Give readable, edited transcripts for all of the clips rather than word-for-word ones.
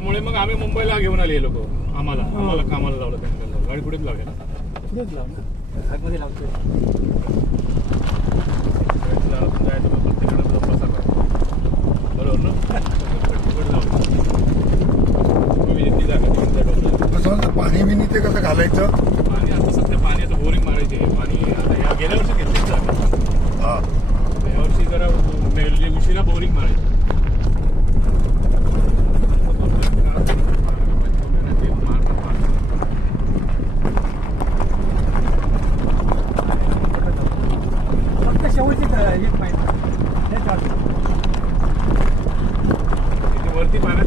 त्यामुळे मग आम्ही मुंबईला घेऊन आले लोक. आम्हाला कामाला लावलं त्यांना. गाडी पुढेच लावल्या. पुढेच लाव ना, आतमध्ये लावतोय. जायचं मग प्रत्येकडे बसा बरोबर ना. पाणी बिनी ते कसं घालायचं? पाणी आता सध्या पाणी आता बोरिंग मारायचे. पाणी आता या गेल्या वर्षी घेतलेच झालं. हा, यावर्षी जरा उशिरा बोरिंग मारायचं. फक्त शेवटची एक महिना वरती पाण्यात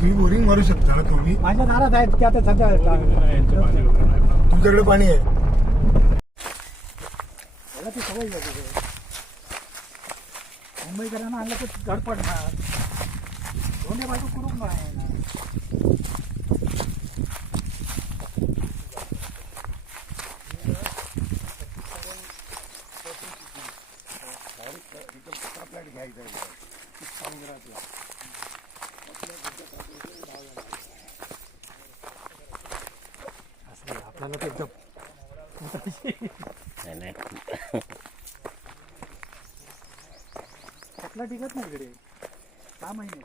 तुम्ही बोरिंग मारू शकता ना तुम्ही? माझ्या दारात आहेत की आता सध्या तुमच्याकडे पाणी आहे? मला ती सवय झाली. मुंबईकरांना आणलं तर धडपड ना, दोन्ही बाजू करून नाही ना. आपल्याला ते एकदम आपला टिकत नाही इकडे 6 महिने.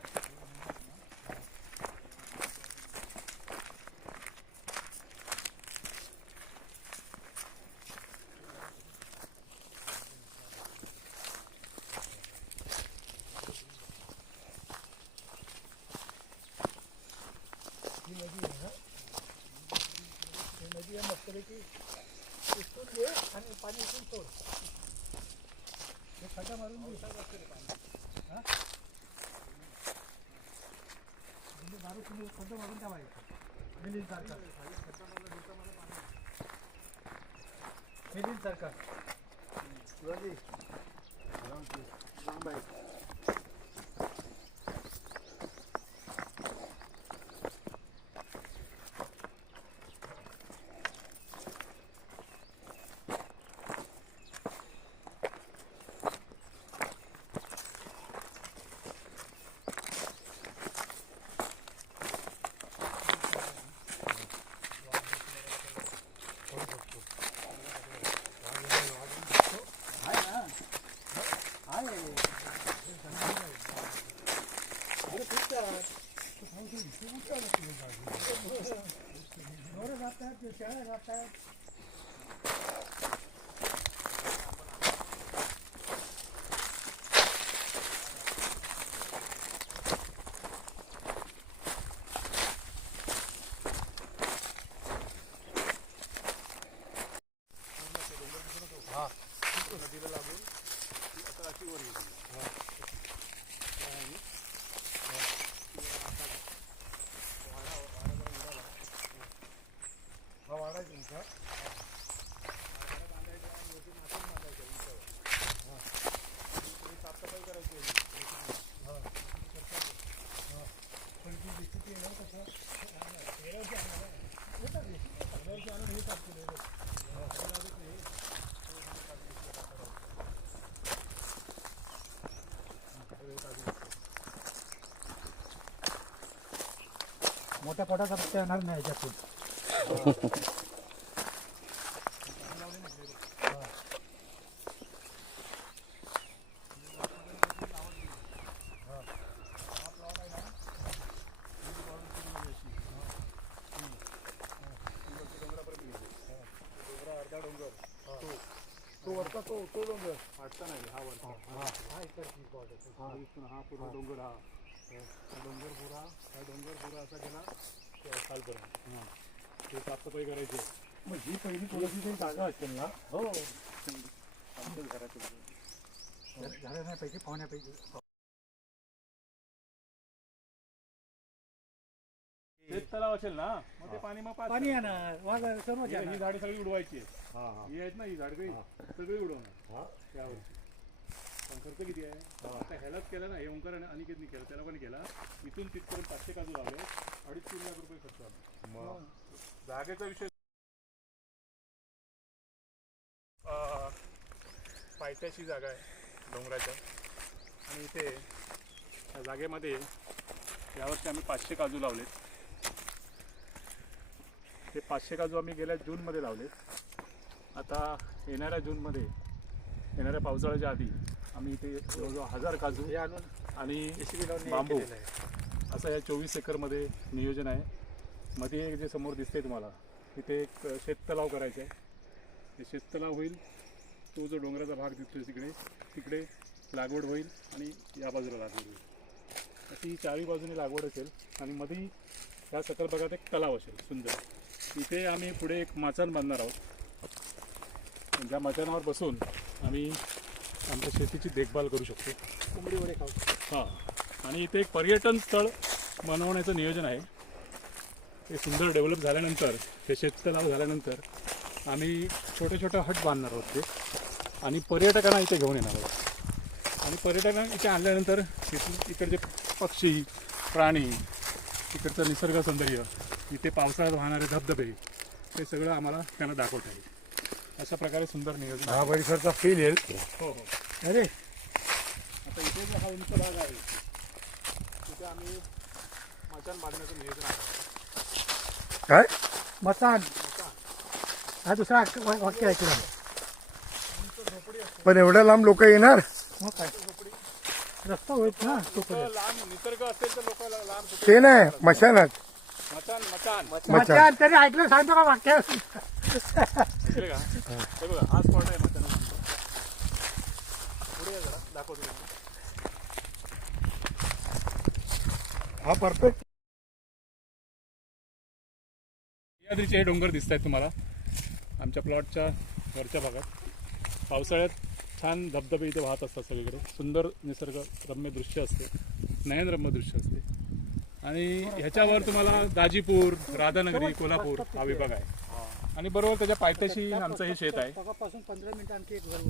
नदी आहे मस्तपैकी इथून घे आणि पाणी इथून सोड. हे खड्डा मारून दिवसात असते पाणी. हां म्हणजे मारून तुम्ही खड्डा मारून ठेवायचं. मिलिंदसारखा शिवाजी रामबाई. नदीला लागून आता अशी वर येते. हा वाडा आहे तुमचा? साफसफाई करायची. मोठ्या पोटाचा पत्ता येणार नाही याच्यातून. अर्धा डोंगर तो वरचा तो डोंगर वाटता नाही. हा वरचा हा पूर्ण डोंगर. हा डोंगर पुरा असा गेला खालपर्यंत. ते साफसफाई करायची. मग ही पहिली थोडीशी काही जागा असेल ना? हो झालं नाही पैकी पाहुण्यापैकी. शेत तलाव असेल ना, मग ते पाणी मग पाणी येणार वाघ सर्व ही झाडी सगळी उडवायची. ही आहेत ना, ही झाड सगळी उडवणार त्यावर्षी. पण खर्च किती आहे? आता ह्यालाच केला ना, हे ओंकार आणि अनिकेतनी केलं, त्या लोकांनी केला. इथून तिथपर्यंत 500 काजू लावले. 2.5-3 लाख रुपये खर्च आला. जागेचा विषय पायथ्याची जागा आहे डोंगराच्या. आणि इथे त्या जागेमध्ये यावर्षी आम्ही 500 काजू लावलेत. ते 500 काजू आम्ही गेल्या जूनमध्ये लावलेत. आता येणाऱ्या जूनमध्ये, येणाऱ्या पावसाळ्याच्या आधी आम्ही इथे जवळजवळ 1000 काजू आणि बांबू असं या 24 एकरमध्ये नियोजन आहे. मध्ये एक जे समोर दिसते तुम्हाला तिथे एक शेततलाव करायचं आहे. ते शेततलाव होईल. तो जो डोंगराचा भाग दिसतो तिकडे लागवड होईल आणि या बाजूला लागवड होईल. अशी चारही बाजूने लागवड असेल आणि मध्ये या सकल भागात एक तलाव असेल सुंदर. इथे आम्ही पुढे एक माचान बांधणार आहोत. ज्या माचानावर बसून आम्ही आमच्या शेतीची देखभाल करू शकतो. कोंबडी वडे खाऊ. हां, आणि इथे एक पर्यटन स्थळ बनवण्याचं नियोजन आहे. ते सुंदर डेव्हलप झाल्यानंतर, हे शेततलाव झाल्यानंतर आम्ही छोटे छोटे हट बांधणार आहोत ते, आणि पर्यटकांना इथे घेऊन येणार आहोत. आणि पर्यटकांना इथे आणल्यानंतर इकडचे पक्षी, प्राणी, इकडचं निसर्ग सौंदर्य, इथे पावसाळ्यात वाहणारे धबधबे, हे सगळं आम्हाला त्यांना दाखवता येईल. अशा प्रकारे सुंदर नियोजन आहे. हा परिसरचा फील येईल. हो हो. अरे आता इथे जो हा उंच भाग आहे तिथे आम्ही मचान बांधण्याचं नियोजन आहे. काय मचान हा दुसरा वाक्य ऐकलं. पण एवढ्या लांब लोक येणार? मग काय रस्ता होईल ना तो लोकं लांब निसर्ग असेल तर लोक लांब कुठे- ते नाही मशानात. मचान मचान मचान तरी ऐकलं सांगतो का वाक्य. इकडे का? हे बघा, हा स्पॉट आहे मचान. पुढे या जरा, दाखवतो तुम्हाला. हा परफेक्ट. सह्याद्रीचे हे डोंगर दिसत आहेत तुम्हाला आमच्या प्लॉटच्या वरच्या भागात. पावसाळ्यात छान धबधबे इथे वाहत असतात सगळीकडे. सुंदर निसर्ग रम्य दृश्य असते, नयनरम्य दृश्य असते. आणि ह्याच्यावर तुम्हाला दाजीपूर, राधानगरी, कोल्हापूर हा विभाग आहे. आणि बरोबर त्याच्या पायथ्याशी आमचं हे शेत आहे. पासून 15 मिनिटं आणखी एक घर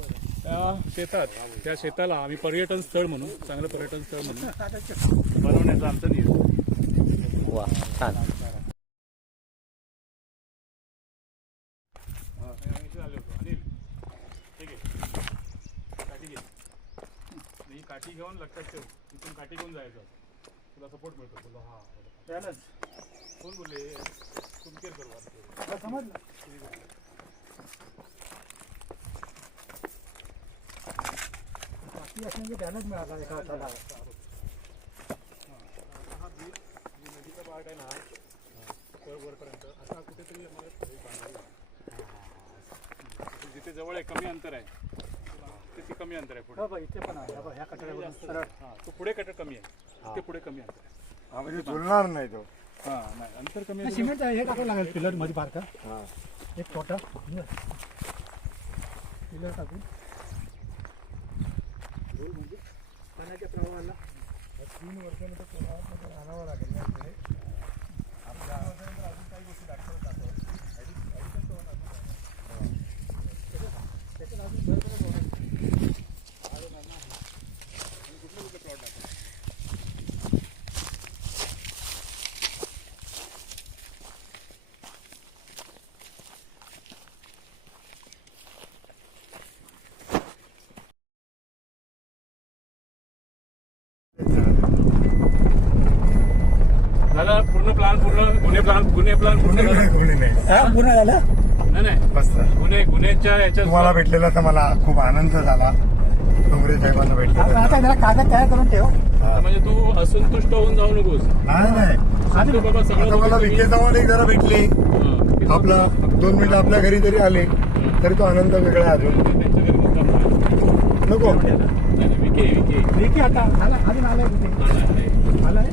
त्या शेताला आम्ही पर्यटन स्थळ म्हणून, चांगलं पर्यटन स्थळ म्हणून बनवण्याचं आमचं नियोजन. वा छान. अनिल, ठीक आहे, काठी घे. ही काठी घेऊन लक्षात ठेव, इथून काठी घेऊन जायचं, तुला सपोर्ट मिळतो. तुला हा कोण बोलले तुमकेर करू समजलं. बाकी असण्याचे ध्यानच मिळाला एका हाताला. हा जी नदीचा पार्ट आहे ना, वरपर्यंत असा कुठेतरी आम्हाला हे बांधायला जिथे जवळ आहे, कमी अंतर आहे तिथे कमी अंतर आहे पुढे. हो बघ, इथे पण आहे. बघ, ह्या कचऱ्यावरून सरळ. हां, तो पुढे कटर कमी आहे, ते पुढे कमी अंतर आहे. हा म्हणजे जुळणार नाही तो. हां, नाही अंतर कमी नाही, आहे. सिमेंट हे टाकावं लागेल पिलर मध्ये बारका हा. एक छोटा पिलर टाकून म्हणजे पाण्याच्या प्रवाहाला 3 वर्षानंतर कोणाला आणावं लागेल ना इकडे. आपल्या अजून काही गोष्टी दाखवत त्याच्यात अजून घर पण होणार. कुठले कुठले प्लॉट आहे? झालं पूर्ण प्लॅन, पूर्ण गुन्हे प्लॅन पूर्ण झालं? कोणी नाही. हा, पूर्ण झालं. नाही नाही, मस्त. गुन्ह्याच्या याच्यात तुम्हाला भेटलेला तर मला खूप आनंद झाला. डोंगरे साहेबांना आता भेटलेला. आता जरा कागद तयार करून ठेव. म्हणजे तू असंतुष्ट होऊन जाऊ नकोस. नाही नाही. सांगतो बाबा आता मला सगळं विखे जाऊन एक जरा भेटले. आपला 2 मिनिटं आपल्या घरी जरी आले तरी तो आनंद वेगळा आहे अजून. त्यांच्या घरी मुद्दाम नाही. नको. विके ठीक आहे, आता आला अजून आलाय कुठे आलाय.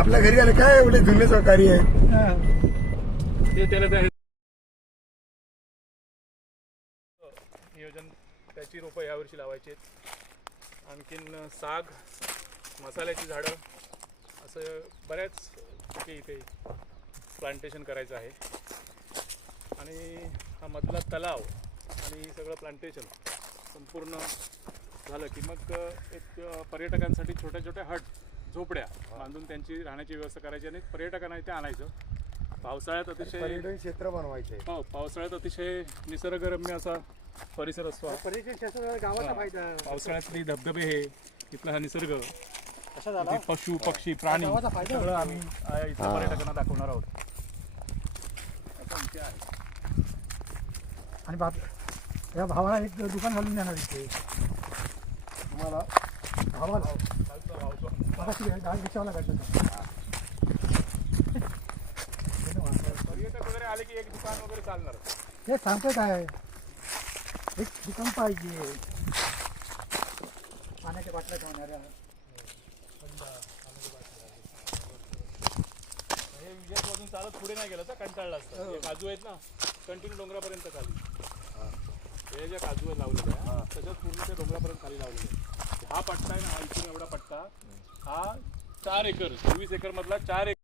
आपल्या घरी आले काय एवढे जुने सहकारी आहेत. हा. ते त्याला त्या नियोजन, त्याची रोपं यावर्षी लावायची आहेत. आणखीन साग, मसाल्याची झाडं, असं बऱ्याच पिके इथे प्लांटेशन करायचं आहे. आणि हा मधला तलाव आणि सगळं प्लांटेशन संपूर्ण झालं की मग एक पर्यटकांसाठी छोट्या छोट्या हट, झोपड्या बांधून त्यांची राहण्याची व्यवस्था करायची आणि पर्यटकांना इथे आणायचं. पावसाळ्यात अतिशय पर्यटन क्षेत्र बनवायचे. हो, पावसाळ्यात अतिशय निसर्गरम्य असा परिसर असतो. पर्यटन क्षेत्र गावाचा फायदा. पावसाळ्यातली धबधबे हे, इथला हा निसर्ग कसा झाला इथे पशु पक्षी प्राणी गावाचा फायदा सगळं होतो. आम्ही इथल्या पर्यटकांना दाखवणार आहोत. आता इथे आहे. आणि या भावाला एक दुकान घालून देणार इथे तुम्हाला भावाला गाडी रिक्षावाला काढलं पर्यटक वगैरे आले की एक दुकान वगैरे चालणार. हे सांगते काय एक दुकान पाहिजे पाण्याच्या बाटल्या ठेवणाऱ्या हे विजयपासून चालत पुढे नाही गेलं तर कंटाळलं असतं. हे काजू आहेत ना कंटिन्यू डोंगरापर्यंत खाली. हे ज्या काजू आहेत लावलेल्या त्याच्यात पूर्ण ते डोंगरापर्यंत खाली लावलेले. हा पट्टा आहे ना, हा इथून एवढा पट्टा, हा 4 एकर 24 एकर मधला 4 एकर